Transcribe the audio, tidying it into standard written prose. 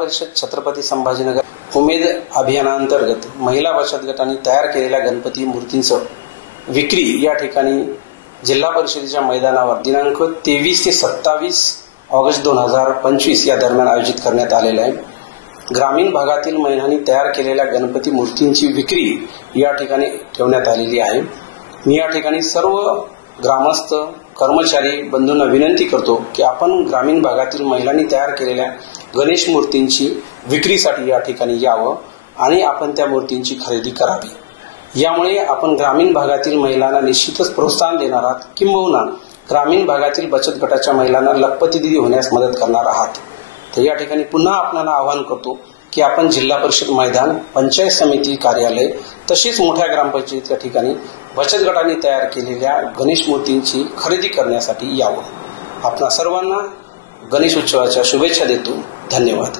परिषद छत्रपती संभाजीनगर उमेद अभियानांतर्गत महिला बचत गटांनी तयार केलेल्या गणपती मूर्तींचं विक्री या ठिकाणी जिल्हा परिषदेच्या मैदानावर दिनांक 23 ते 27 ऑगस्ट 2025 या दरम्यान आयोजित करण्यात आलेला आहे। ग्रामीण भागातील महिलांनी तयार केलेल्या गणपती मूर्तींची विक्री या ठिकाणी ठेवण्यात आलेली आहे। मी या ठिकाणी सर्व ग्रामस्थ कर्मचारी बंधूंना विनंती करतो की आपण ग्रामीण भागातील महिलांनी तयार केलेल्या गणेश मूर्तींची विक्रीसाठी या ठिकाणी यावं आणि आपण त्या मूर्तींची खरेदी करावी। यामुळे आपण ग्रामीण भागातील महिलांना निश्चितच प्रोत्साहन देणार आहात, किंबहुना ग्रामीण भागातील बचत गटाच्या महिलांना लखपती दिदी होण्यास मदत करणार आहात। तर या ठिकाणी पुन्हा आपल्याला आवाहन करतो की आपण जिल्हा परिषद मैदान, पंचायत समिती कार्यालय तसेच मोठ्या ग्रामपंचायतीच्या ठिकाणी बचत गटांनी तयार केलेल्या गणेश मूर्तींची खरेदी करण्यासाठी यावं। आपणा सर्वांना गणेश उत्सवाच्या शुभेच्छा देतो। धन्यवाद।